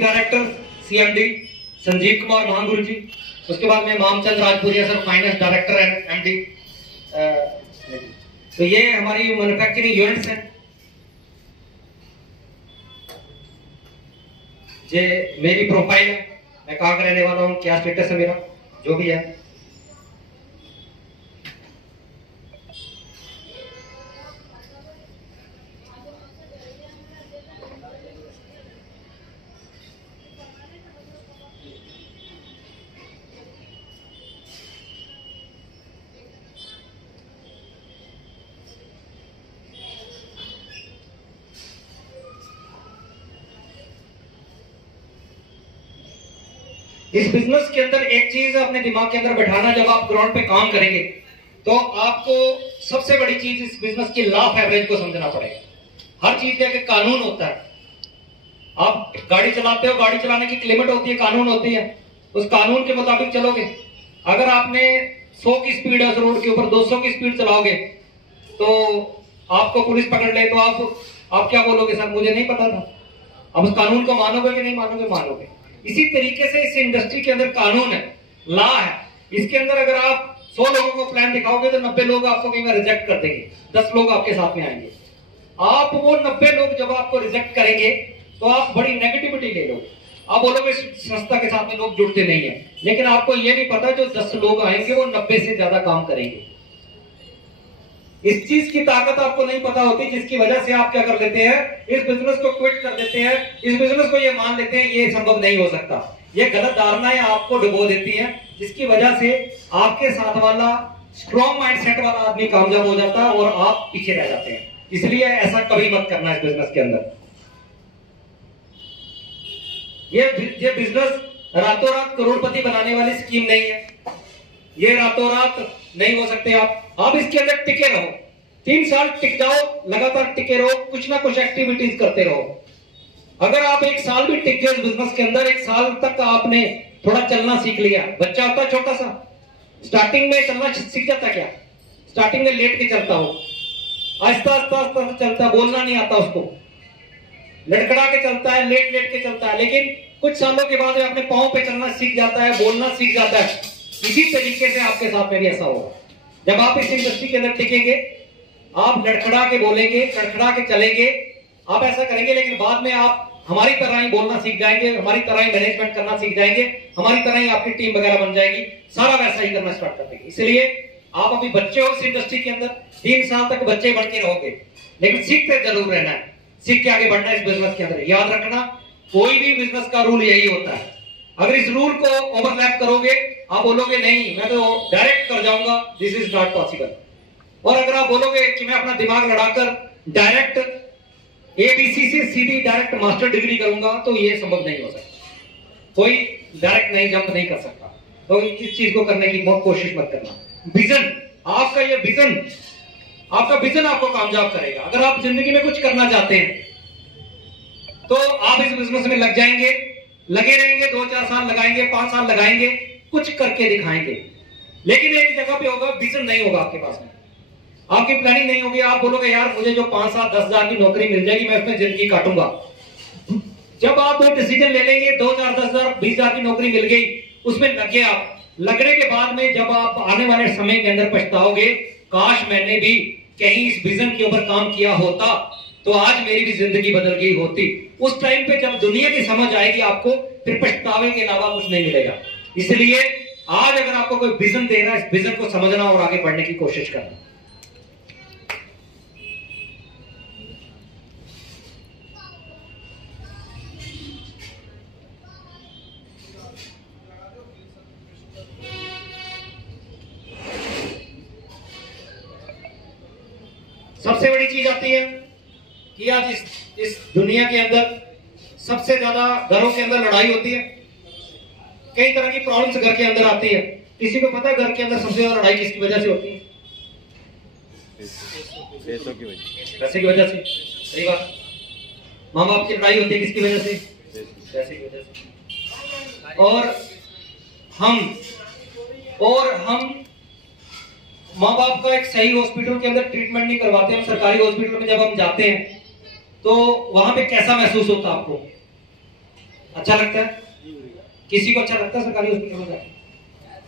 Director CMD Sanjeev Kumar Mahaguru ji, उसके बाद में Mamchand Rajpuria sir finance director and MD. तो ये हमारी मैन्युफैक्चरिंग यूनिट्स हैं। ये मेरी प्रोफाइल है, मैं कहाँ का रहने वाला हूँ, क्या स्टेटस है मेरा, जो भी है। इस बिजनेस के अंदर एक चीज अपने दिमाग के अंदर बैठाना, जब आप ग्राउंड पे काम करेंगे तो आपको सबसे बड़ी चीज इस बिजनेस की लॉ ऑफ एवरेज को समझना पड़ेगा। हर चीज का एक कानून होता है। आप गाड़ी चलाते हो, गाड़ी चलाने की लिमिट होती है, कानून होती है, उस कानून के मुताबिक चलोगे। अगर आपने 100 की स्पीड है उस रोड के ऊपर, 200 की स्पीड चलाओगे तो आपको पुलिस पकड़ ले तो आप क्या बोलोगे, सर मुझे नहीं पता था। अब उस कानून को मानोगे कि नहीं मानोगे? मानोगे। इसी तरीके से इस इंडस्ट्री के अंदर कानून है, लॉ है। इसके अंदर अगर आप 100 लोगों को प्लान दिखाओगे तो 90 लोग आपको कहीं रिजेक्ट कर देंगे, 10 लोग आपके साथ में आएंगे। आप वो 90 लोग जब आपको रिजेक्ट करेंगे तो आप बड़ी नेगेटिविटी ले लोगे। आप बोलोगे संस्था के साथ में लोग जुड़ते नहीं है, लेकिन आपको ये नहीं पता जो 10 लोग आएंगे वो 90 से ज्यादा काम करेंगे। इस चीज की ताकत आपको नहीं पता होती, जिसकी वजह से आप क्या कर लेते हैं, इस बिजनेस को क्विट कर देते हैं। इस बिजनेस को ये मान लेते हैं ये संभव नहीं हो सकता। ये गलत धारणाएं आपको डुबो देती हैं, जिसकी वजह से आपके साथ वाला स्ट्रॉन्ग माइंडसेट वाला आदमी कामयाब हो जाता है और आप पीछे रह जाते हैं। इसलिए ऐसा कभी मत करना इस बिजनेस के अंदर। ये बिजनेस रातों रात करोड़पति बनाने वाली स्कीम नहीं है। ये रातों रात नहीं हो सकते आप इसके अंदर टिके रहो, 3 साल टिक जाओ, लगातार टिके रहो, कुछ ना कुछ एक्टिविटीज करते रहो। अगर आप 1 साल भी टिक गए बिजनेस के अंदर, 1 साल तक आपने थोड़ा चलना सीख लिया। बच्चा होता है छोटा सा, स्टार्टिंग में चलना सीख जाता, क्या स्टार्टिंग में लेट के चलता हो, आहिस्ता आहिस्ता आहिस्ता चलता, बोलना नहीं आता उसको, लड़खड़ा के चलता है, लेट के चलता है, लेकिन कुछ सालों के बाद अपने पांव पे चलना सीख जाता है, बोलना सीख जाता है। इसी तरीके से आपके साथ में भी ऐसा होगा। जब आप इस इंडस्ट्री के अंदर टिकेंगे, आप लड़खड़ा के बोलेंगे, लड़खड़ा के चलेंगे, आप ऐसा करेंगे, लेकिन बाद में आप हमारी तरह ही बोलना सीख जाएंगे, हमारी तरह ही मैनेजमेंट करना सीख जाएंगे, हमारी तरह ही आपकी टीम वगैरह बन जाएगी, सारा वैसा ही करना स्टार्ट कर देंगे। इसलिए आप अभी बच्चे हो इस इंडस्ट्री के अंदर, 3 साल तक बच्चे बन के रहोगे, लेकिन सीखते जरूर रहना है, सीख के आगे बढ़ना है इस बिजनेस के अंदर। याद रखना, कोई भी बिजनेस का रूल यही होता है। अगर इस रूल को ओवरलैप करोगे, आप बोलोगे नहीं मैं तो डायरेक्ट कर जाऊंगा, दिस इज नॉट पॉसिबल। और अगर आप बोलोगे कि मैं अपना दिमाग लड़ाकर डायरेक्ट एबीसी से सीधी डायरेक्ट मास्टर डिग्री करूंगा, तो ये संभव नहीं हो सकता। कोई डायरेक्ट नहीं जंप नहीं कर सकता। तो इस चीज को करने की बहुत कोशिश मत करना। विजन, आपका ये विजन, आपका विजन आपको कामयाब करेगा। अगर आप जिंदगी में कुछ करना चाहते हैं तो आप इस बिजनेस में लग जाएंगे, लगे रहेंगे, 2-4 साल लगाएंगे, 5 साल लगाएंगे, कुछ करके दिखाएंगे। लेकिन एक जगह पे होगा, विजन नहीं होगा आपके पास में, आपकी प्लानिंग नहीं होगी। आप बोलोगे यार मुझे जो 5 साल 10 हजार की नौकरी मिल जाएगी, मैं उसमें जिंदगी काटूंगा। जब आप वो डिसीजन ले लेंगे, 2,000, 10,000, 20,000 की नौकरी मिल गई, उसमें लगे आप, लगने के बाद में जब आप आने वाले समय के अंदर पछताओगे, काश मैंने भी कहीं इस विजन के ऊपर काम किया होता तो आज मेरी भी जिंदगी बदल गई होती। उस टाइम पे जब दुनिया की समझ आएगी आपको, फिर पछतावे के अलावा कुछ नहीं मिलेगा। इसलिए आज अगर आपको कोई विजन दे रहा है, इस विजन को समझना और आगे बढ़ने की कोशिश करना। सबसे बड़ी चीज आती है कि आज इस दुनिया के अंदर सबसे ज्यादा घरों के अंदर लड़ाई होती है। कई तरह की प्रॉब्लम्स घर के अंदर आती है। किसी को पता है घर के अंदर सबसे ज्यादा लड़ाई किसकी वजह से होती है? पैसे की वजह से। सही बात। माँ बाप की लड़ाई होती है किसकी वजह से? पैसे की वजह से। और हम माँ बाप का एक सही हॉस्पिटल के अंदर ट्रीटमेंट नहीं करवाते। हम सरकारी हॉस्पिटल में जब हम जाते हैं तो वहां पे कैसा महसूस होता है आपको? अच्छा लगता है? किसी को अच्छा लगता है सरकारी हॉस्पिटल में जाके?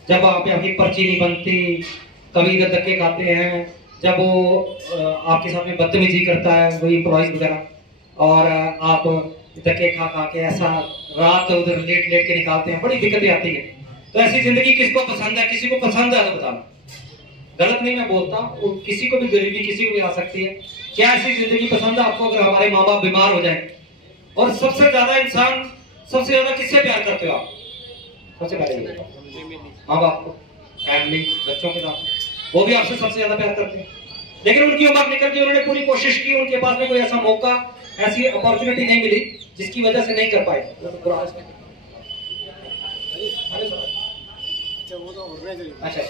जब आपकी पर्ची नहीं बनती, कभी इधर धक्के खाते हैं, जब वो आपके साथ में बदतमीजी करता है वही एम्प्लॉइज वगैरह, और आप धक्के खा खा के ऐसा रात उधर लेट लेट के निकालते हैं, बड़ी दिक्कतें आती है। तो ऐसी जिंदगी किसको पसंद है? किसी को पसंद है तो बताना, गलत नहीं मैं बोलता, किसी को भी गरीबी किसी को भी आ सकती है। क्या ऐसी जिंदगी पसंद है आपको? अगर हमारे माँ बाप बीमार हो जाए, और सबसे ज्यादा इंसान सबसे ज्यादा किससे प्यार करते हो आप? सबसे पहले माँ बाप को, फैमिली, बच्चों के साथ, वो भी आपसे सबसे ज्यादा प्यार करते हैं। लेकिन उनकी उम्र निकल गई, उन्होंने पूरी कोशिश की, उनके पास में कोई ऐसा मौका, ऐसी अपॉर्चुनिटी नहीं मिली जिसकी वजह से नहीं कर पाए। अच्छा,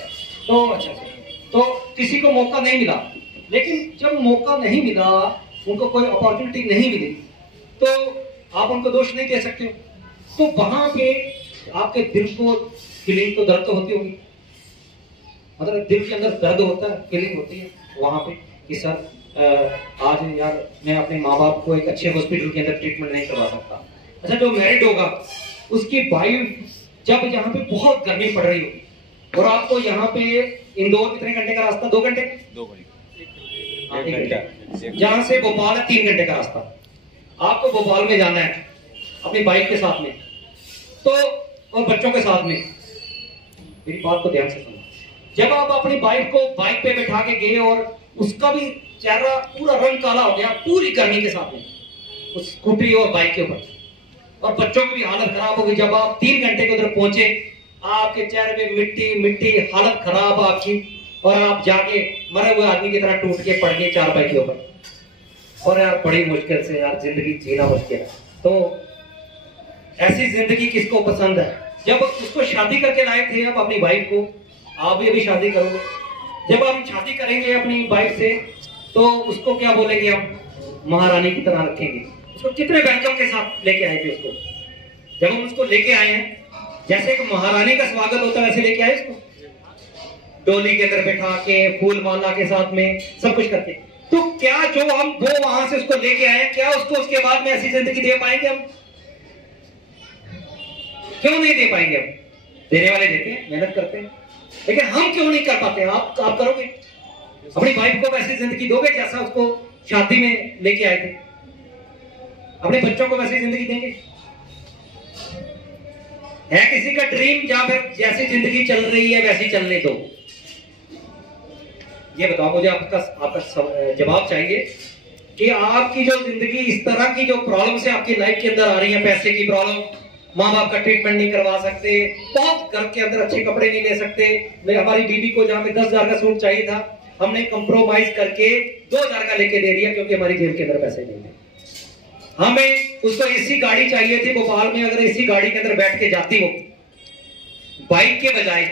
तो किसी को मौका नहीं मिला, लेकिन जब मौका नहीं मिला, उनको कोई अपॉर्चुनिटी नहीं मिली, तो आप उनको दोष नहीं दे सकते हो। तो वहां पे आपके दिल को फीलिंग तो दर्द तो होती होगी, मतलब दिल के अंदर दर्द होता है, फीलिंग होती है वहां पे कि सर आज यार मैं अपने माँ बाप को एक अच्छे हॉस्पिटल के अंदर ट्रीटमेंट नहीं करवा सकता। अच्छा, जो मैरिड होगा उसकी वाइफ जब यहाँ पे बहुत गर्मी पड़ रही होगी और आपको यहाँ पे इंदौर कितने घंटे का रास्ता? 2 घंटे, 2 घंटे, जहां से भोपाल है 3 घंटे का रास्ता, आपको भोपाल में जाना है अपनी बाइक के साथ में, तो और बच्चों के साथ में, मेरी बात को ध्यान से सुनो। जब आप अपनी बाइक को बाइक पे बैठा के गए और उसका भी चेहरा पूरा रंग काला हो गया पूरी गर्मी के साथ में उस स्कूटी और बाइक के ऊपर, और बच्चों की भी हालत खराब हो गई। जब आप 3 घंटे के उधर पहुंचे, आपके चेहरे पे मिट्टी मिट्टी, हालत खराब आपकी, और आप जाके मरे हुए आदमी की तरह टूट के पड़ गए 4 बाइक के ऊपर। और यार बड़ी मुश्किल से यार जिंदगी जीना मुश्किल है। तो ऐसी जिंदगी किसको पसंद है? जब उसको शादी करके लाए थे आप अपनी वाइफ को, आप भी अभी शादी करोगे, जब हम शादी करेंगे अपनी वाइफ से तो उसको क्या बोलेंगे हम? महारानी की तरह रखेंगे उसको। कितने वेलकम के साथ लेके आए थे उसको? जब हम उसको लेके आए हैं, जैसे एक महारानी का स्वागत होता है वैसे लेके आए उसको, डोली के अंदर बैठा के, फूल माला के साथ में, सब कुछ करके। तो क्या जो हम वो वहां से उसको लेके आए, क्या उसको उसके बाद में ऐसी जिंदगी दे पाएंगे हम? क्यों नहीं दे पाएंगे हम? देने वाले देते हैं, मेहनत करते हैं, लेकिन हम क्यों नहीं कर पाते? आप करोगे? अपनी वाइफ को वैसी जिंदगी दोगे जैसा उसको शादी में लेके आए थे? अपने बच्चों को वैसी जिंदगी देंगे? है किसी का ड्रीम जहां पर जैसी जिंदगी चल रही है वैसी चलने दो? ये बताओ मुझे, आपका जवाब चाहिए कि आपकी जो जिंदगी इस तरह की जो प्रॉब्लम से आपकी लाइफ के अंदर आ रही है, पैसे की प्रॉब्लम, माँ बाप का ट्रीटमेंट नहीं करवा सकते, बहुत घर के अंदर अच्छे कपड़े नहीं ले सकते, हमारी बीवी को जहां पे 10,000 का सूट चाहिए था, हमने कंप्रोमाइज करके 2,000 का लेके दे दिया क्योंकि हमारी जेब के अंदर पैसे नहीं थे। हमें उसको एसी गाड़ी चाहिए थी भोपाल में, अगर एसी गाड़ी के अंदर बैठ के जाती वो बाइक के बजाय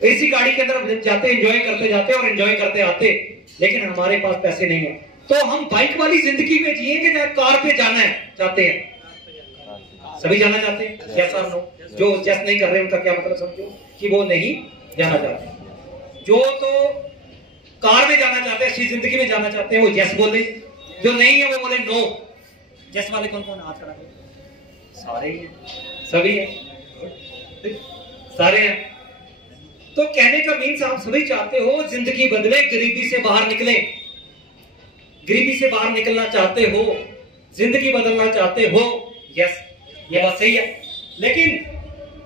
एसी गाड़ी के अंदर जाते, एंजॉय करते जाते और एंजॉय करते आते, लेकिन हमारे पास पैसे नहीं है, तो हम बाइक वाली जिंदगी में जिए कि कार पे जाना है चाहते हैं? सभी जाना चाहते हैं? जैसा नो, जो जैस नहीं कर रहे उनका क्या मतलब समझो कि वो नहीं जाना चाहते। जो तो कार में जाना चाहते हैं, अच्छी जिंदगी में जाना चाहते हैं, वो जैस बोले, जो नहीं है वो बोले नो। जैस वाले कौन कौन? हाथ खड़ा करें। सारे ही हैं, सभी हैं, सारे हैं। तो कहने का मीन्स आप सभी चाहते हो जिंदगी बदले, गरीबी से बाहर निकले, गरीबी से बाहर निकलना चाहते हो, जिंदगी बदलना चाहते हो। यस, ये बात सही है, लेकिन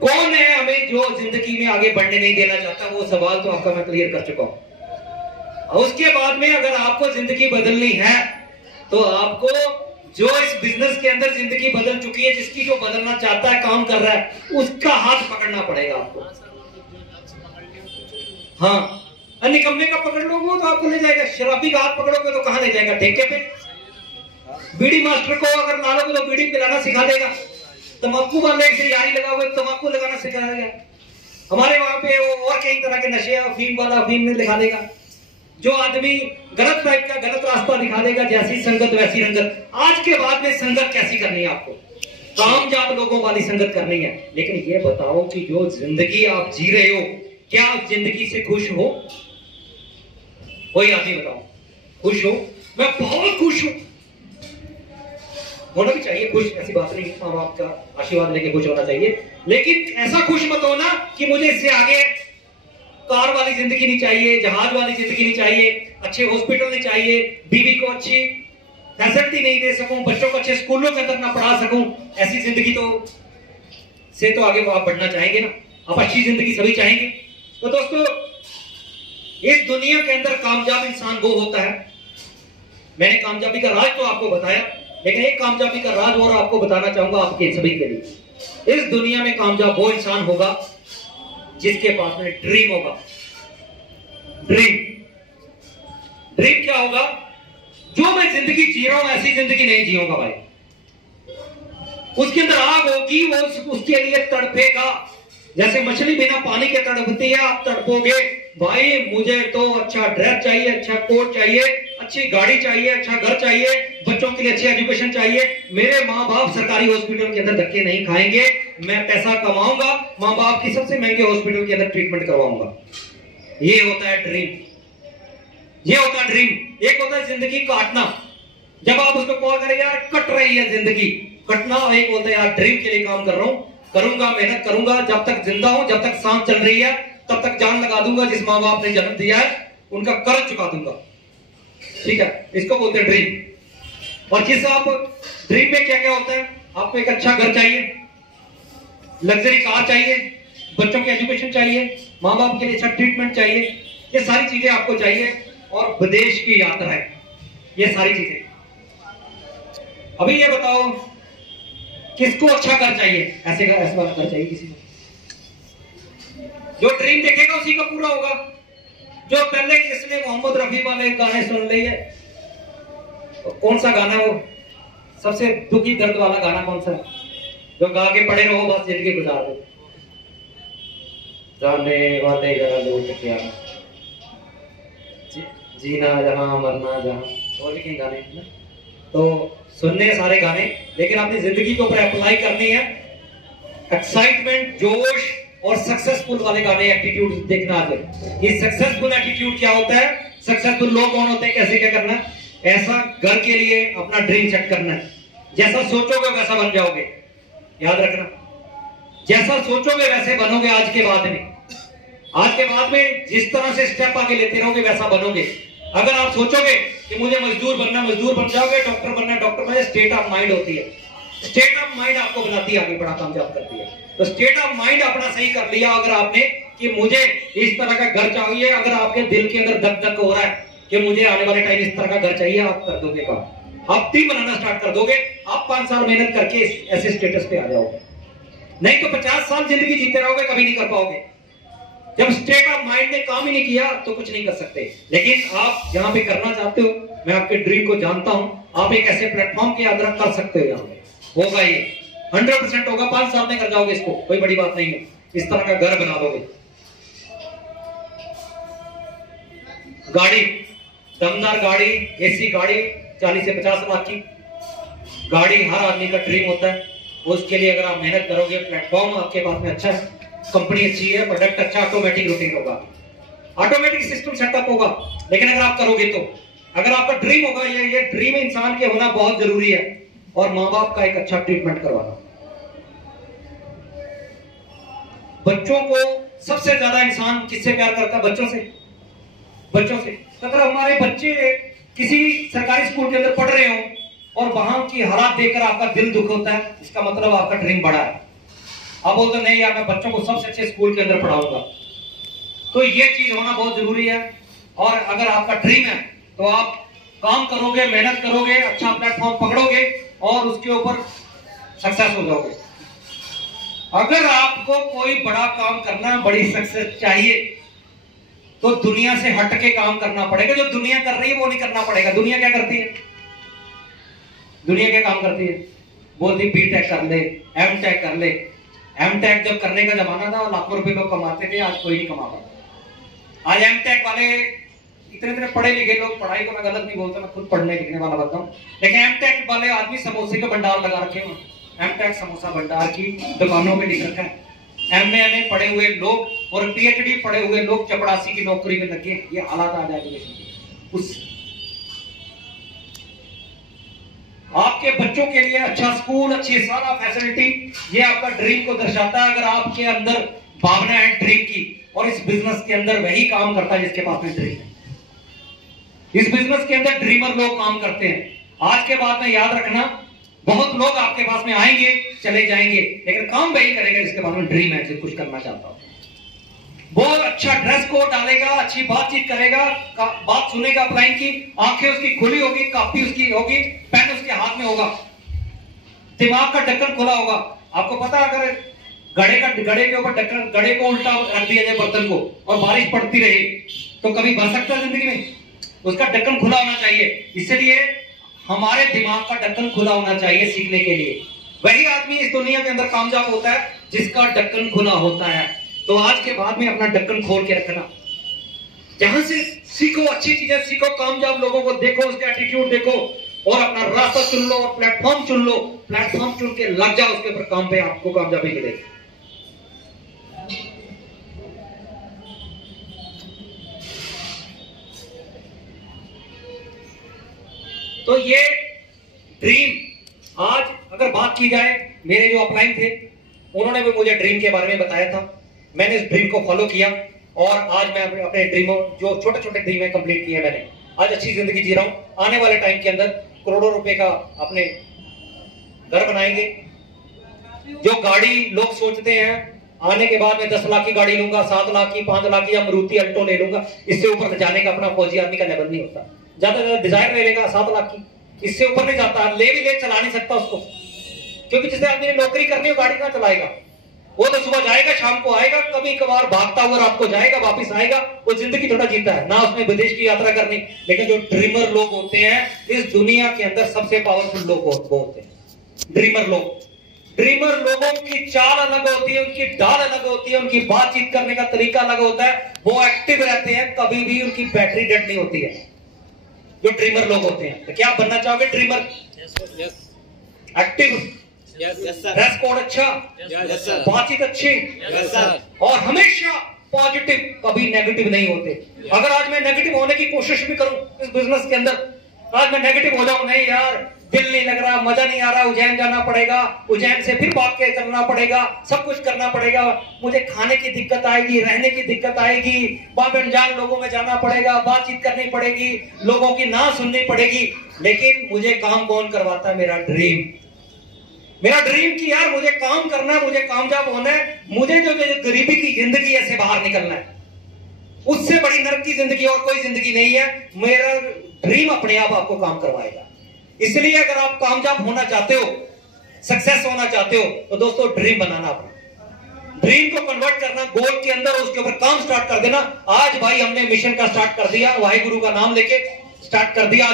कौन है हमें जो जिंदगी में आगे बढ़ने नहीं देना चाहता? वो सवाल तो आपका मैं क्लियर कर चुका हूं। उसके बाद में अगर आपको जिंदगी बदलनी है तो आपको जो इस बिजनेस के अंदर जिंदगी बदल चुकी है, जिसकी जो बदलना चाहता है, काम कर रहा है, उसका हाथ पकड़ना पड़ेगा आपको। हाँ, निकम्मे का पकड़ लो वो तो आपको ले जाएगा, शराबी का हाथ पकड़ोगे तो कहां ले जाएगा? ठेके पे। बीड़ी मास्टर को अगर ला लोगे तो बीड़ी पिलाना सिखा देगा, तंबाकू वाले से यारी लगाओगे तंबाकू लगाना सिखा देगा, हमारे वहां पे और कई तरह के नशे, अफीम वाला अफीम में दिखा देगा, जो आदमी गलत टाइप का गलत रास्ता दिखा देगा, जैसी संगत वैसी रंगत। आज के बाद में संगत कैसी करनी है आपको? कामयाब लोगों वाली संगत करनी है। लेकिन ये बताओ कि जो जिंदगी आप जी रहे हो, क्या आप जिंदगी से खुश हो? कोई आदमी बताओ खुश हो? मैं बहुत खुश हूं। होना भी चाहिए खुश, ऐसी बात नहीं है, माँ बाप का आशीर्वाद लेके खुश होना चाहिए, लेकिन ऐसा खुश मत होना कि मुझे इससे आगे कार वाली जिंदगी नहीं चाहिए, जहाज वाली जिंदगी नहीं चाहिए, अच्छे हॉस्पिटल नहीं चाहिए, बीवी को अच्छी फैसिलिटी नहीं दे सकूं, बच्चों को अच्छे स्कूलों के अंदर ना पढ़ा सकूं, ऐसी जिंदगी तो आगे आप बढ़ना चाहेंगे ना, आप अच्छी जिंदगी सभी चाहेंगे। तो दोस्तों, इस दुनिया के अंदर कामयाब इंसान वो होता है, मैंने कामयाबी का राज तो आपको बताया, लेकिन एक कामयाबी का राज और आपको बताना चाहूंगा आपके सभी के लिए। इस दुनिया में कामयाब वो इंसान होगा जिसके पास में ड्रीम होगा। ड्रीम क्या होगा? जो मैं जिंदगी जी रहा हूं ऐसी जिंदगी नहीं जीऊंगा भाई। उसके अंदर आग होगी, वो उसके लिए तड़पेगा, जैसे मछली बिना पानी के तड़पती है, आप तड़पोगे भाई मुझे तो अच्छा ड्रेस चाहिए, अच्छा कोट चाहिए, अच्छी गाड़ी चाहिए, अच्छा घर चाहिए, बच्चों के लिए अच्छी एजुकेशन चाहिए, मेरे माँ बाप सरकारी हॉस्पिटल के अंदर धक्के नहीं खाएंगे, मैं पैसा कमाऊंगा, माँ बाप की सबसे महंगे हॉस्पिटल के अंदर ट्रीटमेंट करवाऊंगा। ये होता है ड्रीम, ये होता है ड्रीम। एक होता है जिंदगी काटना, जब आप उसको कॉल करें यार कट रही है जिंदगी, कटना। एक होता है यार ड्रीम के लिए काम कर रहा हूं, करूंगा, मेहनत करूंगा, जब तक जिंदा हूं, जब तक सांस चल रही है तब तक जान लगा दूंगा, जिस माँ बाप ने जन्म दिया है उनका कर्ज चुका दूंगा। ठीक है, इसको बोलते हैं ड्रीम। और जिस आप ड्रीम में क्या क्या होता है, आपको एक अच्छा घर चाहिए, लग्जरी कार चाहिए, बच्चों की एजुकेशन चाहिए, माँ बाप के लिए अच्छा ट्रीटमेंट चाहिए, ये सारी चीजें आपको चाहिए, और विदेश की यात्रा है, ये सारी चीजें। अभी ये बताओ किसको अच्छा घर चाहिए? ऐसा वाला घर चाहिए किसी को? जो ड्रीम देखेगा उसी का पूरा होगा। जो पहले जिसने मोहम्मद रफी वाले गाने सुन लिए, तो कौन सा गाना वो सबसे दुखी दर्द वाला गाना कौन सा है, जो गा के पड़े रहो बस जिंदगी गुजार दो, जाने वाले जरा लौट के आना, जीना जहां मरना जहां, और भी कई गाने हैं ना। तो सुनने सारे गाने, लेकिन अपनी जिंदगी के ऊपर अप्लाई करनी है। एक्साइटमेंट, जोश और सक्सेसफुल वाले गाने, एटीट्यूड देखना आगे। ये सक्सेसफुल एटीट्यूड क्या होता है, सक्सेसफुल लोग कौन होते हैं, कैसे क्या करना है, ऐसा घर के लिए अपना ड्रीम सेट करना है। जैसा सोचोगे वैसा बन जाओगे, याद रखना, जैसा सोचोगे वैसे बनोगे। आज के बाद में जिस तरह से स्टेप आगे लेते रहोगे वैसा बनोगे। अगर आप सोचोगे कि मुझे मजदूर बनना, मजदूर बन जाओगे, डॉक्टर बनना, डॉक्टर बन, स्टेट ऑफ माइंड होती है, स्टेट ऑफ माइंड आपको बनाती है, आगे बड़ा कामयाब करती है। तो स्टेट ऑफ माइंड अपना सही कर लिया अगर आपने कि मुझे इस तरह का घर चाहिए, अगर आपके दिल के अंदर धक धक हो रहा है कि मुझे आने वाले टाइम इस तरह का घर चाहिए, आप कर दोगे काम, आप टीम बनाना स्टार्ट कर दोगे, आप 5 साल मेहनत करके ऐसे स्टेटस पे आ जाओगे। नहीं तो 50 साल जिंदगी जीते रहोगे, कभी नहीं कर पाओगे। जब स्टेट ऑफ माइंड ने काम ही नहीं किया तो कुछ नहीं कर सकते। लेकिन आप जहां पे करना चाहते हो, मैं आपके ड्रीम को जानता हूं, आप एक ऐसे प्लेटफॉर्म के अंदर कर सकते हो, यहाँ पे होगा, ये 100% होगा। 5 साल में कर जाओगे इसको, कोई बड़ी बात नहीं है, इस तरह का घर बना दोगे। गाड़ी, दमदार गाड़ी, एसी गाड़ी, 40 से 50 लाख की गाड़ी हर आदमी का ड्रीम होता है। उसके लिए अगर आप मेहनत करोगे, प्लेटफॉर्म आपके पास में अच्छा है, कंपनी अच्छी है, प्रोडक्ट अच्छा, ऑटोमेटिक रूटीन होगा, ऑटोमेटिक सिस्टम सेटअप होगा। लेकिन अगर आप करोगे तो, अगर आपका ड्रीम होगा, ये ड्रीम इंसान के होना बहुत जरूरी है। और माँ बाप का एक अच्छा ट्रीटमेंट करवाना। बच्चों को सबसे ज्यादा इंसान किससे प्यार करता है? बच्चों से, बच्चों से। अगर हमारे बच्चे किसी सरकारी स्कूल के अंदर पढ़ रहे हो और वहां की हालात देखकर आपका दिल दुख होता है, इसका मतलब आपका ड्रीम बड़ा है। आप बोलते नहीं यार मैं बच्चों को सबसे अच्छे स्कूल के अंदर पढ़ाऊंगा, तो ये चीज होना बहुत जरूरी है। और अगर आपका ड्रीम है तो आप काम करोगे, मेहनत करोगे, अच्छा प्लेटफॉर्म पकड़ोगे और उसके ऊपर सक्सेस हो जाओगे। अगर आपको कोई बड़ा काम करना, बड़ी सक्सेस चाहिए, तो दुनिया से हट के काम करना पड़ेगा। जो दुनिया कर रही है वो नहीं करना पड़ेगा। दुनिया क्या करती है? दुनिया क्या काम करती है? बोलती बीटेक कर ले, एमटेक कर ले। एमटेक जब करने का जमाना था, लाखों रुपए लोग कमाते थे, आज कोई नहीं कमा पाता। आज एमटेक वाले इतने पढ़े लिखे लोग, पढ़ाई को मैं गलत नहीं बोलता, मैं खुद पढ़ने लिखने वाला बनता हूँ, लेकिन एमटेक वाले आदमी समोसे के भंडार लगा रखे हैं। एमटेक समोसा भंडार की दुकानों में लिख रखा है। एमए पढ़े हुए लोग और पीएचडी पढ़े हुए लोग चपड़ासी की नौकरी में लगे। ये हालात आ जाएंगे। उस आपके बच्चों के लिए अच्छा स्कूल, अच्छी सारा फैसिलिटी, ये आपका ड्रीम को दर्शाता है। अगर आपके अंदर भावना है ड्रीम की, और इस बिजनेस के अंदर वही काम करता है जिसके पास में ड्रीम है। इस बिजनेस के अंदर ड्रीमर लोग काम करते हैं। आज के बाद में याद रखना, बहुत लोग आपके पास में आएंगे, चले जाएंगे, लेकिन काम वही करेगा जिसके पास में ड्रीम है, जो कुछ करना चाहता हो। वो अच्छा ड्रेस कोड डालेगा, अच्छी बातचीत करेगा, बात सुनेगा क्लाइंट की, आंखें उसकी खुली होगी, कॉपी उसकी होगी, पेन उसके हाथ में होगा, दिमाग का ढक्कन खुला होगा। आपको पता, अगर गड़े के ऊपर ढक्कन, गड़े को उल्टा रख दिया जाए बर्तन को, और बारिश पड़ती रहे, तो कभी बह सकता है जिंदगी में? उसका ढक्कन खुला होना चाहिए। इसलिए हमारे दिमाग का ढक्कन खुला होना चाहिए सीखने के लिए। वही आदमी इस दुनिया के अंदर कामयाब होता है जिसका ढक्कन खुला होता है। तो आज के बाद में अपना ढक्कन खोल के रखना, जहां से सीखो, अच्छी चीजें सीखो, कामयाब लोगों को देखो, उसका एटीट्यूड देखो, और अपना रास्ता चुन लो और प्लेटफॉर्म चुन लो। प्लेटफॉर्म चुन के लग जाओ उसके ऊपर काम पे, आपको कामयाबी मिलेगी। तो ये ड्रीम, आज अगर बात की जाए, मेरे जो अपलाइन थे उन्होंने भी मुझे ड्रीम के बारे में बताया था। मैंने इस ड्रीम को फॉलो किया, और आज मैं अपने ड्रीमों, जो छोटे छोटे ड्रीम है, कंप्लीट किए मैंने। आज अच्छी जिंदगी जी रहा हूं। आने वाले टाइम के अंदर करोड़ों रुपए का अपने घर बनाएंगे। जो गाड़ी लोग सोचते हैं आने के बाद में 10 लाख की गाड़ी लूंगा, 7 लाख की, 5 लाख की, या मारुति अल्टो ले लूंगा, इससे ऊपर जाने का अपना फौजी आदमी का लेवल नहीं होता। ज्यादा डिजायर ले लेगा 7 लाख की, इससे ऊपर नहीं जाता। ले भी ले, चला नहीं सकता उसको, क्योंकि जिस आदमी ने नौकरी करनी हो, गाड़ी कहां चलाएगा? वो तो सुबह जाएगा, शाम को आएगा, कभी कभार भागता हुआ रात को जाएगा, वापस आएगा। वो जिंदगी थोड़ा जीता है ना, उसने विदेश की यात्रा करनी। लेकिन जो ड्रीमर लोग होते हैं, इस दुनिया के अंदर सबसे पावरफुल लोग होते हैं ड्रीमर लोग। ड्रीमर लोगों की चाल अलग होती है, उनकी ढाल अलग होती है, उनकी बातचीत करने का तरीका अलग होता है। वो एक्टिव रहते हैं, कभी भी उनकी बैटरी डेड नहीं होती है, जो ड्रीमर लोग होते हैं। तो क्या आप बनना चाहोगे ड्रीमर? एक्टिव, ड्रेस कोड अच्छा, बातचीत अच्छी, और हमेशा पॉजिटिव, कभी नेगेटिव नहीं होते। अगर आज मैं नेगेटिव होने की कोशिश भी करूं इस बिजनेस के अंदर, आज मैं नेगेटिव हो जाऊं, नहीं यार दिल नहीं लग रहा, मजा नहीं आ रहा, उज्जैन जाना पड़ेगा, उज्जैन से फिर भाग के चलना पड़ेगा, सब कुछ करना पड़ेगा, मुझे खाने की दिक्कत आएगी, रहने की दिक्कत आएगी, अनजान लोगों में जाना पड़ेगा, बातचीत करनी पड़ेगी, लोगों की ना सुननी पड़ेगी। लेकिन मुझे काम कौन करवाता है? मेरा ड्रीम। मेरा ड्रीम कि यार मुझे काम करना है, मुझे कामयाब होना है, मुझे जो गरीबी की जिंदगी है से बाहर निकलना है। उससे बड़ी नरक की जिंदगी और कोई जिंदगी नहीं है। मेरा ड्रीम अपने आप आपको काम करवाएगा। इसलिए अगर आप कामयाब होना चाहते हो, सक्सेस होना चाहते हो, तो दोस्तों ड्रीम बनाना, अपना ड्रीम को कन्वर्ट करना गोल के अंदर, उसके ऊपर काम स्टार्ट कर देना। आज भाई हमने मिशन का स्टार्ट कर दिया, वाहिगुरु का नाम लेके स्टार्ट कर दिया।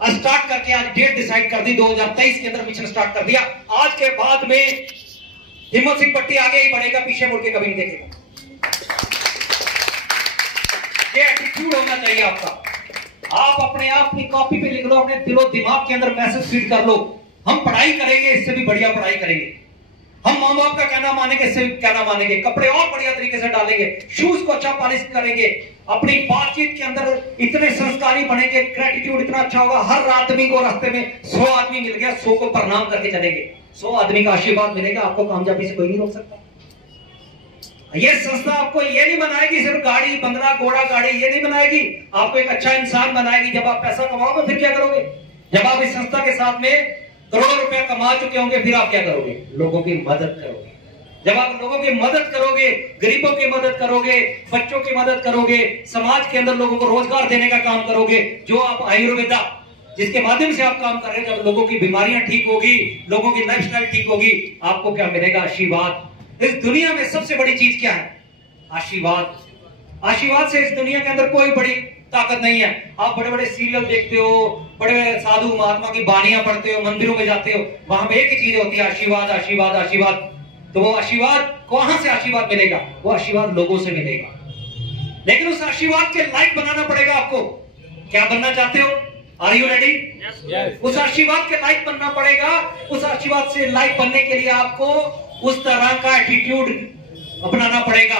आज स्टार्ट करके आज डेट डिसाइड कर दी, 2023 के अंदर मिशन स्टार्ट कर दिया। आज के बाद में हिम्मत सिंह पट्टी आगे ही बढ़ेगा, पीछे मुड़ के कभी नहीं देखेगा। ये एटीट्यूड होना चाहिए आपका। आप अपने आप अपनी कॉपी पे लिख लो, अपने दिलो दिमाग के अंदर मैसेज फीड कर लो, हम पढ़ाई करेंगे, इससे भी बढ़िया पढ़ाई करेंगे, हम माँ बाप का कहना मानेंगे, इससे भी कहना मानेंगे, कपड़े और बढ़िया तरीके से डालेंगे, शूज को अच्छा पॉलिश करेंगे, अपनी बातचीत के अंदर इतने संस्कारी बनेंगे, ग्रेटिट्यूड इतना अच्छा होगा। हर आदमी को रास्ते में 100 आदमी मिल गया, 100 को प्रणाम करके चलेंगे, 100 आदमी का आशीर्वाद मिलेगा। आपको कामयाबी से कोई नहीं रोक सकता। ये संस्था आपको ये नहीं बनाएगी सिर्फ गाड़ी, बंगला, घोड़ा गाड़ी, ये नहीं बनाएगी, आपको एक अच्छा इंसान बनाएगी। जब आप पैसा कमाओगे फिर क्या करोगे? जब आप इस संस्था के साथ में करोड़ों रुपया कमा चुके होंगे, फिर आप क्या करोगे? लोगों की मदद करोगे। जब आप लोगों की मदद करोगे, गरीबों की मदद करोगे, बच्चों की मदद करोगे, समाज के अंदर लोगों को रोजगार देने का काम करोगे, जो आप आयुर्वेदा जिसके माध्यम से आप काम कर रहे हैं, जब लोगों की बीमारियां ठीक होगी, लोगों की लाइफस्टाइल ठीक होगी, आपको क्या मिलेगा? आशीर्वाद। इस दुनिया में सबसे बड़ी चीज क्या है? आशीर्वाद। आशीर्वाद से इस दुनिया के अंदर कोई बड़ी ताकत नहीं है। आप बड़े बड़े सीरियल देखते हो, बड़े बड़े साधु महात्मा की बानियां पढ़ते हो, मंदिरों में जाते हो, वहां पे एक ही चीज होती है, आशीर्वाद, आशीर्वाद, आशीर्वाद। तो वो आशीर्वाद कहां से आशीर्वाद मिलेगा? वो आशीर्वाद लोगों से मिलेगा। लेकिन उस आशीर्वाद के लायक बनाना पड़ेगा आपको। क्या बनना चाहते हो? Are you ready? उस आशीर्वाद के लायक बनना पड़ेगा। उस आशीर्वाद से लायक बनने के लिए आपको उस तरह का एटीट्यूड अपनाना पड़ेगा,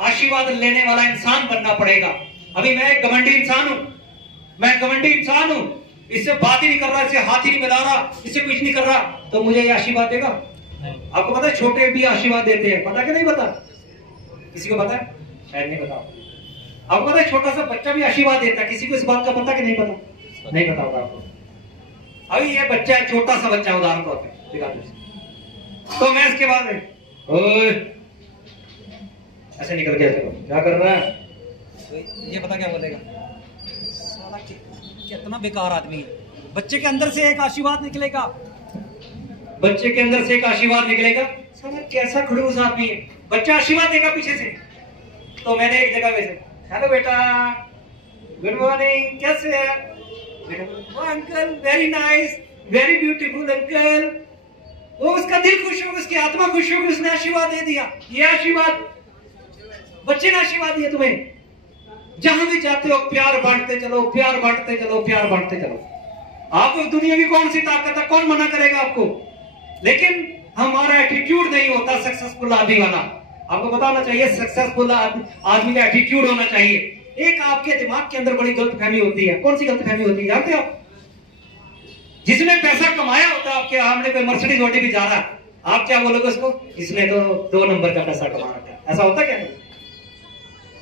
आशीर्वाद लेने वाला इंसान बनना पड़ेगा। अभी मैं एक घमंडी इंसान हूं, मैं घमंडी इंसान हूं, इससे बात ही नहीं कर रहा, इससे हाथ ही नहीं मिला रहा, इससे कुछ नहीं कर रहा, तो मुझे ये आशीर्वाद देगा? आपको पता है छोटे भी आशीर्वाद देते हैं, पता कि नहीं पता? किसी को पता है? शायद नहीं पता। आपको पता है छोटा सा बच्चा भी आशीर्वाद देता है, किसी को इस बात का पता कि नहीं पता? नहीं पता होगा आपको। अभी ये बच्चा है, छोटा सा बच्चा, उदाहरण तौर पे दिखा दो, तो मैं इसके बाद ऐसे निकल गया, क्या कर रहा है? तो ये पता क्या बोलेगा? साला कितना बेकार आदमी है। बच्चे के अंदर से एक आशीर्वाद निकलेगा, बच्चे के अंदर से एक आशीर्वाद निकलेगा, साला कैसा खड़ूस आदमी है। बच्चा आशीर्वाद देगा पीछे से। तो मैंने एक जगह वैसे, हेलो बेटा, गुड मॉर्निंग, कैसे है बेटा? वो uncle very nice, very beautiful uncle. वो उसका दिल खुश हो, उसकी आत्मा खुश हो, उसने आशीर्वाद दे दिया। ये आशीर्वाद बच्चे ने आशीर्वाद दिया तुम्हें। जहां भी जाते हो प्यार बांटते चलो, प्यार बांटते चलो, प्यार बांटते चलो। आप उस दुनिया की कौन सी ताकत है, कौन मना करेगा आपको? लेकिन हमारा एटीट्यूड नहीं होता सक्सेसफुल आदमी वाला। आपको पता होना चाहिए सक्सेसफुल आदमी का एटीट्यूड होना चाहिए। एक आपके दिमाग के अंदर बड़ी गलतफहमी होती है। कौन सी गलतफहमी होती है जानते हो? जिसने पैसा कमाया होता है, आपके सामने कोई मर्सिडीज ऑडी भी जा रहा है, आप क्या बोलोगे उसको? इसने तो 2 नंबर का पैसा कमा रखा है। ऐसा होता क्या?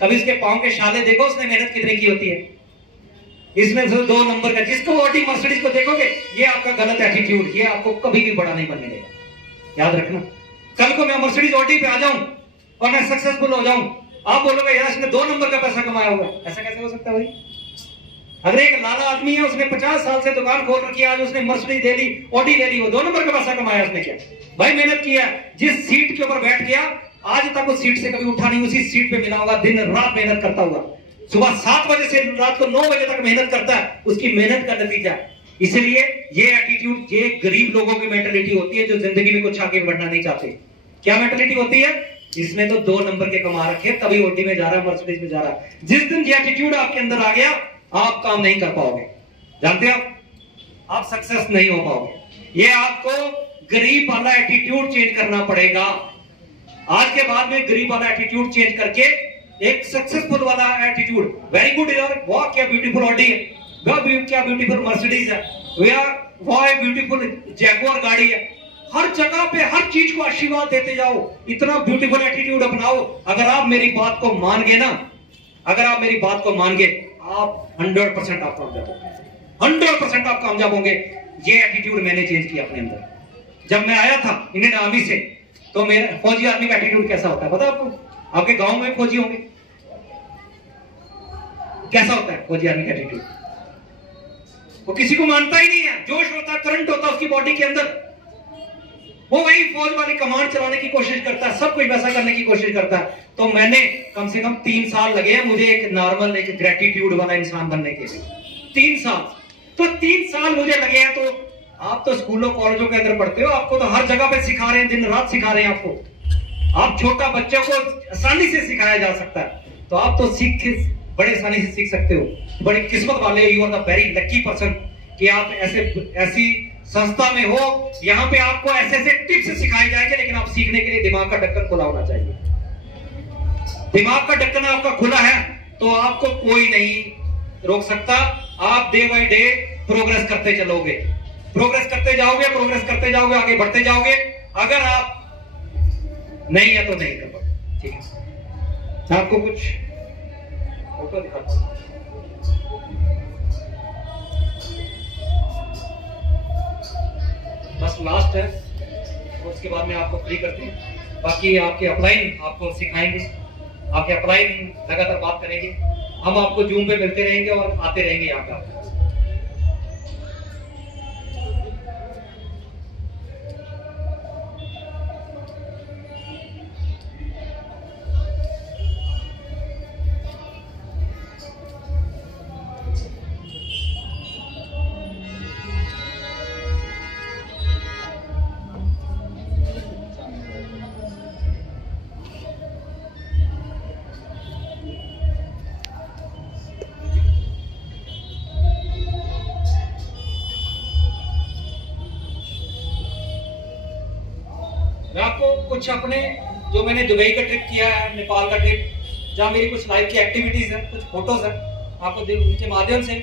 कभी इसके पांव के शाले देखो, उसने मेहनत कितनी की होती है। इसने 2 नंबर का, जिसको ऑडी मर्सिडीज को देखोगे, ये आपका गलत एटीट्यूड, ये आपको कभी भी बड़ा नहीं बनने देगा। याद रखना, कल को मैं मर्सिडीज ऑडी पे आ जाऊं और मैं सक्सेसफुल हो जाऊं, आप बोलोगे यार इसने 2 नंबर का पैसा कमाया होगा। ऐसा कैसे हो सकता है भाई? अगर एक लाला आदमी है, उसने 50 साल से दुकान खोल रखी है, आज उसने मर्सिडीज ले ली, ऑडी ले ली, वो 2 नंबर का पैसा कमाया उसने क्या? भाई मेहनत किया, जिस सीट के ऊपर बैठ गया, आज तक उस सीट से कभी उठा नहीं, उसी सीट पे मिला होगा, दिन रात मेहनत करता हुआ। सुबह 7 बजे से रात को 9 बजे तक मेहनत करता है, उसकी मेहनत का नतीजा। इसलिए ये एटीट्यूड, ये गरीब लोगों की मेंटालिटी होती है, जो जिंदगी में कुछ आगे बढ़ना नहीं चाहते। क्या मेंटालिटी होती है? इसने तो 2 नंबर के कमा रखे, तभी ऑडी में जा रहा है, मर्सिडीज में जा रहा है। जिस दिन ये एटीट्यूड आपके अंदर आ गया, आप काम नहीं कर पाओगे। जानते हो, आप सक्सेस नहीं हो पाओगे। ये आपको गरीब वाला एटीट्यूड चेंज करना पड़ेगा। आज के बाद में गरीब वाला एटीट्यूड चेंज करके एक सक्सेसफुल वाला एटीट्यूड, वेरी गुड यार, वाह क्या ब्यूटीफुल ऑडी है, वाह क्या ब्यूटीफुल मर्सिडीज है, वाह ब्यूटीफुल जैगुआर गाड़ी है। हर जगह पे हर चीज को आशीर्वाद देते जाओ, इतना ब्यूटीफुल एटीट्यूड अपनाओ। अगर आप मेरी बात को मान गए ना, अगर आप मेरी बात को मान गए, आप 100% आप कामयाब होंगे, 100% आप कामयाब होंगे। ये एटीट्यूड मैंने चेंज किया अपने अंदर। जब मैं आया था इंडियन आर्मी से, तो मेरा फौजी आदमी का एटीट्यूड कैसा होता है पता है आपको? आपके गांव में फौजी होंगे, कैसा होता है फौजी आदमी का एटीट्यूड? वो किसी को मानता ही नहीं है, जोश होता है, करंट होता है उसकी बॉडी के अंदर। वो वही फौज वाली कमांड चलाने की कोशिश करता है, सब कुछ वैसा करने की कोशिश करता है। तो मैंने कम से कम 3 साल लगे हैं मुझे एक नॉर्मल, एक ग्रेटिट्यूड वाला इंसान बनने के लिए। 3 साल, तो 3 साल मुझे लगे हैं। तो आप तो स्कूलों कॉलेजों के अंदर पढ़ते हो, आपको तो हर जगह पे सिखा रहे हैं, दिन रात सिखा रहे हैं आपको। आप छोटा बच्चों को आसानी से सिखाया जा सकता है, तो आप तो बड़े आसानी से सीख सकते हो। बड़ी किस्मत वाले, you are the very lucky person कि आप ऐसी संस्था में हो। यहाँ पे आपको ऐसे ऐसे टिप्स सिखाए जाएंगे, लेकिन आप सीखने के लिए दिमाग का ढक्कन खुला होना चाहिए। दिमाग का ढक्कन आपका खुला है तो आपको कोई नहीं रोक सकता। आप डे बाय डे प्रोग्रेस करते चलोगे, प्रोग्रेस करते जाओगे, प्रोग्रेस करते जाओगे, आगे बढ़ते जाओगे। अगर आप नहीं है तो नहीं कर पाओगे। ठीक है, आपको कुछ फोटो दिखाता हूं। बस लास्ट है, उसके बाद में आपको फ्री करते हैं। बाकी आपके अपलाइन आपको सिखाएंगे, आपके अपलाइन लगातार बात करेंगे। हम आपको जूम पे मिलते रहेंगे और आते रहेंगे यहाँ पे। मैं आपको कुछ अपने, जो मैंने दुबई का ट्रिप किया है, नेपाल का ट्रिप, जहाँ मेरी कुछ लाइफ की एक्टिविटीज है, कुछ फोटोज है, आपको उनके माध्यम से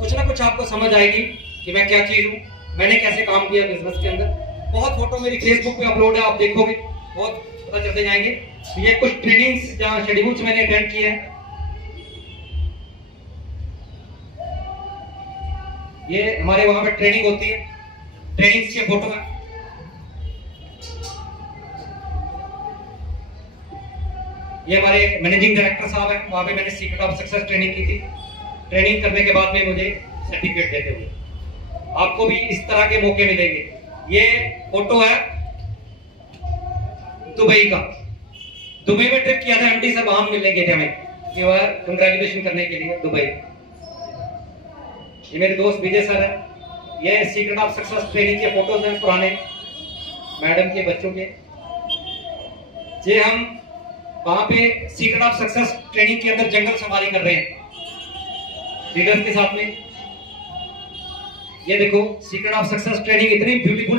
कुछ ना कुछ आपको समझ आएगी कि मैं क्या चीज हूँ, मैंने कैसे काम किया बिजनेस के अंदर। बहुत फोटो मेरी फेसबुक पे अपलोड है, आप देखोगे बहुत पता चलते जाएंगे। ये कुछ ट्रेनिंग्स जहाँ शेड्यूल्स मैंने अटेंड किए हैं, ये हमारे वहां पे ट्रेनिंग होती है, ट्रेनिंग्स के फोटो है। ये हमारे मैनेजिंग डायरेक्टर साहब हैं, वहां पे मैंने सीक्रेट ऑफ सक्सेस ट्रेनिंग की थी। ट्रेनिंग करने के बाद में मुझे सर्टिफिकेट देते हुए। आपको भी इस तरह के मौके मिलेंगे। ये फोटो है दुबई का, दुबई में ट्रिप किया था एमडी साहब, वहां मिलेंगे थे हमें कि वह कंग्रेचुलेशन करने के लिए दुबई। ये मेरे दोस्त विजय सर है। ये सीक्रेट ऑफ सक्सेस ट्रेनिंग के फोटोज हैं पुराने, मैडम के, बच्चों के। ये हम वहां पे सीक्रेट ऑफ सक्सेस ट्रेनिंग के अंदर जंगल सफारी कर रहे हैं लीडर्स के साथ में। ये देखो सीक्रेट ऑफ सक्सेस ट्रेनिंग इतनी ब्यूटीफुल